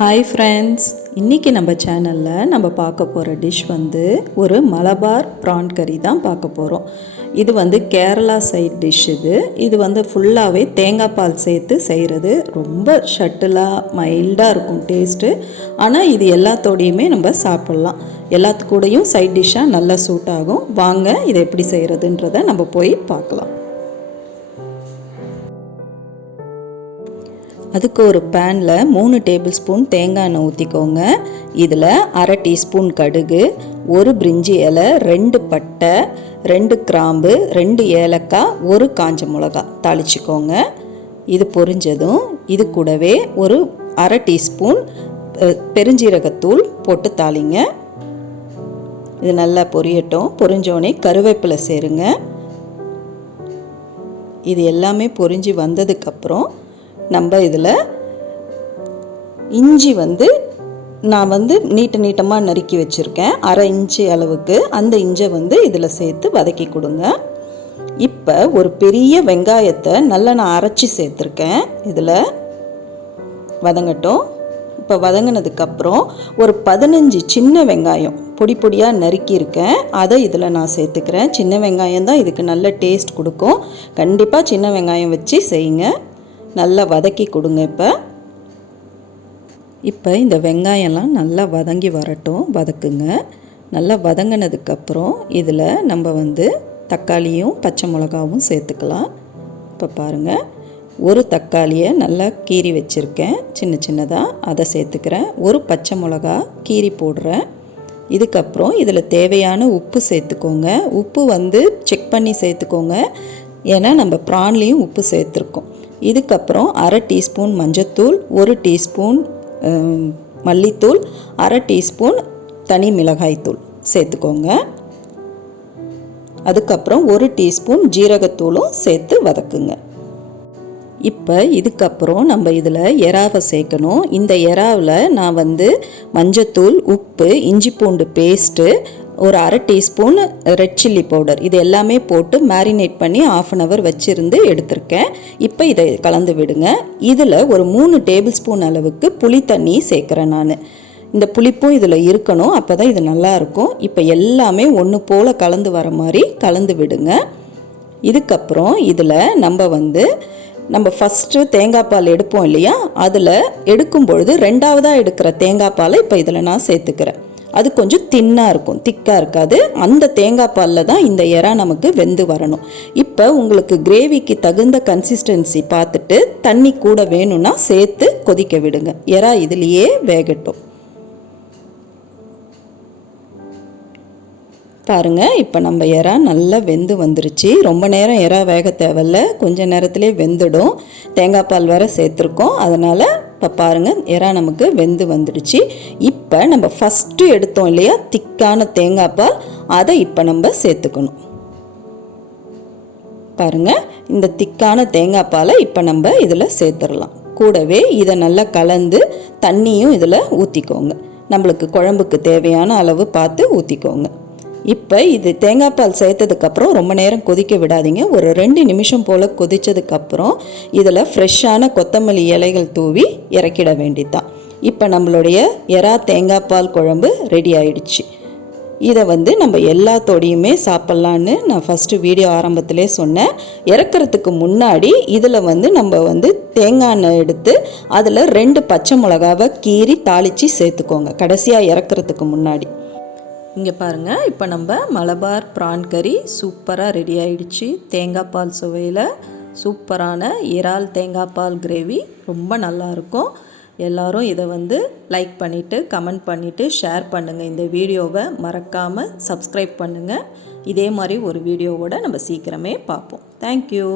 Hi friends இன்றைக்கி நம்ம சேனலில் நம்ம பார்க்க போகிற டிஷ் வந்து ஒரு மலபார் ப்ரான் கறி தான் பார்க்க போகிறோம் இது வந்து கேரளா சைட் டிஷ் இது. இது வந்து ஃபுல்லாகவே தேங்காய் பால் சேர்த்து செய்கிறது ரொம்ப ஷட்டிலாக மைல்டாக இருக்கும் டேஸ்ட்டு ஆனால் இது எல்லாத்தோடையுமே நம்ம சாப்பிட்லாம். எல்லாத்துக்கூடையும் சைட் டிஷ்ஷாக நல்லா சூட் ஆகும். வாங்க இதை எப்படி செய்கிறதுன்றதை நம்ம போய் பார்க்கலாம். அதுக்கு ஒரு பேனில் மூணு டேபிள் ஸ்பூன் தேங்காய் எண்ணெய் ஊற்றிக்கோங்க இதில் அரை டீஸ்பூன் கடுகு ஒரு பிரிஞ்சி இலை ரெண்டு பட்டை ரெண்டு கிராம்பு ரெண்டு ஏலக்காய் ஒரு காஞ்ச மிளகா தாளிச்சிக்கோங்க. இது பொரிஞ்சதும் இது கூடவே ஒரு அரை டீஸ்பூன் பெருஞ்சீரகத்தூள் போட்டு தாளிங்க. இது நல்லா பொரியட்டும். பொரிஞ்சோடனே கருவேப்பிலை சேருங்க. இது எல்லாமே பொரிஞ்சு வந்ததுக்கப்புறம் நம்ம இதில் இஞ்சி வந்து நான் வந்து நீட்ட நீட்டமாக நறுக்கி வச்சுருக்கேன். அரை இன்ச்சு அளவுக்கு அந்த இஞ்சை வந்து இதில் சேர்த்து வதக்கி கொடுங்க. இப்போ ஒரு பெரிய வெங்காயத்தை நல்லா நான் அரைச்சி சேர்த்துருக்கேன். இதில் வதங்கட்டும். இப்போ வதங்கினதுக்கப்புறம் ஒரு பதினஞ்சு சின்ன வெங்காயம் பொடி பொடியாக நறுக்கியிருக்கேன் அதை இதில் நான் சேர்த்துக்கிறேன். சின்ன வெங்காயம் தான் இதுக்கு நல்ல டேஸ்ட் கொடுக்கும். கண்டிப்பாக சின்ன வெங்காயம் வச்சு செய்யுங்க. நல்லா வதக்கி கொடுங்க இப்போ. இப்போ இந்த வெங்காயம்லாம் நல்லா வதங்கி வரட்டும் வதக்குங்க. நல்லா வதங்கினதுக்கப்புறம் இதில் நம்ம வந்து தக்காளியும் பச்சை மிளகாவும் சேர்த்துக்கலாம். இப்போ பாருங்கள் ஒரு தக்காளியை நல்லா கீறி வச்சுருக்கேன் சின்ன சின்னதாக அதை சேர்த்துக்கிறேன். ஒரு பச்சை மிளகா கீறி போடுறேன். இதுக்கப்புறம் இதில் தேவையான உப்பு சேர்த்துக்கோங்க. உப்பு வந்து செக் பண்ணி சேர்த்துக்கோங்க. ஏன்னா நம்ம ப்ரான்லேயும் உப்பு சேர்த்துருக்கோம். இதுக்கப்புறம் அரை டீஸ்பூன் மஞ்சத்தூள் ஒரு டீஸ்பூன் மல்லித்தூள் அரை டீஸ்பூன் தனி மிளகாய்த்தூள் சேர்த்துக்கோங்க. அதுக்கப்புறம் ஒரு டீஸ்பூன் ஜீரகத்தூளும் சேர்த்து வதக்குங்க. இப்போ இதுக்கப்புறம் நம்ம இதில் எறாவை சேர்க்கணும். இந்த எறாவில் நான் வந்து மஞ்சத்தூள் உப்பு இஞ்சி பூண்டு பேஸ்ட்டு ஒரு அரை டீஸ்பூன் ரெட் சில்லி பவுடர். இது எல்லாமே போட்டு மேரினேட் பண்ணி ஆஃப் அன் ஹவர் வச்சுருந்து எடுத்திருக்கேன். இப்போ இதை கலந்து விடுங்க. இதில் ஒரு மூணு டேபிள் ஸ்பூன் அளவுக்கு புளி தண்ணி சேர்க்குறேன் நான். இந்த புளிப்பும் இதில் இருக்கணும். அப்போ தான் இது நல்லாயிருக்கும் இப்போ எல்லாமே ஒன்று போல் கலந்து வர மாதிரி கலந்து விடுங்க. இதுக்கப்புறம் இதில் நம்ம வந்து நம்ம ஃபஸ்ட்டு தேங்காய் பால் எடுப்போம் இல்லையா? அதில் எடுக்கும் பொழுது ரெண்டாவதாக எடுக்கிற தேங்காய் பாலை இப்போ இதில் நான் சேர்த்துக்கிறேன். அது கொஞ்சம் தின்னாக இருக்கும் திக்காக இருக்காது. அந்த தேங்காய் பாலில் தான் இந்த இறா நமக்கு வெந்து வரணும். இப்போ உங்களுக்கு கிரேவிக்கு தகுந்த கன்சிஸ்டன்சி பார்த்துட்டு தண்ணி கூட வேணும்னா சேர்த்து கொதிக்க விடுங்க. இறா இதுலேயே வேகட்டும். பாருங்கள் இப்போ நம்ம இறா நல்லா வெந்து வந்துருச்சு. ரொம்ப நேரம் எறா வேக தேவையில்ல. கொஞ்சம் நேரத்துலேயே வெந்துடும். தேங்காய் பால் வேறு சேர்த்துருக்கோம். அதனால் இப்போ பாருங்கள் இறா நமக்கு வெந்து வந்துடுச்சு. இப்போ நம்ம ஃபஸ்ட்டு எடுத்தோம் இல்லையா திக்கான தேங்காய் பால் அதை இப்போ நம்ம சேர்த்துக்கணும். பாருங்கள் இந்த திக்கான தேங்காய் பாலை இப்போ நம்ம இதில் சேர்த்துடலாம். கூடவே இதை நல்லா கலந்து தண்ணியும் இதில் ஊற்றிக்கோங்க நம்மளுக்கு குழம்புக்கு தேவையான அளவு பார்த்து ஊற்றிக்கோங்க இப்போ இது தேங்காய் பால் சேர்த்ததுக்கப்புறம் ரொம்ப நேரம் கொதிக்க விடாதீங்க. ஒரு ரெண்டு நிமிஷம் போல் கொதித்ததுக்கப்புறம் இதில் ஃப்ரெஷ்ஷான கொத்தமல்லி இலைகள் தூவி இறக்கிட வேண்டியதான் இப்போ நம்மளுடைய எறா தேங்காய் பால் குழம்பு ரெடி ஆயிடுச்சு. இதை வந்து நம்ம எல்லாத்தோடையுமே சாப்பிட்லான்னு நான் ஃபஸ்ட்டு வீடியோ ஆரம்பத்திலே சொன்னேன். இறக்கிறதுக்கு முன்னாடி இதில் வந்து நம்ம வந்து தேங்காய் எண்ணெய் எடுத்து அதில் ரெண்டு பச்சை மிளகாவை கீறி தாளித்து சேர்த்துக்கோங்க. கடைசியாக இறக்கிறதுக்கு முன்னாடி. இங்கே பாருங்கள் இப்போ நம்ம மலபார் ப்ரான் கறி சூப்பராக ரெடி ஆயிடுச்சு. தேங்காய் பால் சுவையில் சூப்பரான இறால் தேங்காய் பால் கிரேவி ரொம்ப நல்லாயிருக்கும் எல்லோரும் இதை வந்து லைக் பண்ணிவிட்டு கமெண்ட் பண்ணிவிட்டு ஷேர் பண்ணுங்கள் இந்த வீடியோவை மறக்காமல் சப்ஸ்கிரைப் பண்ணுங்கள் இதே மாதிரி ஒரு வீடியோவோட நம்ம சீக்கிரமே பார்ப்போம். தேங்க்யூ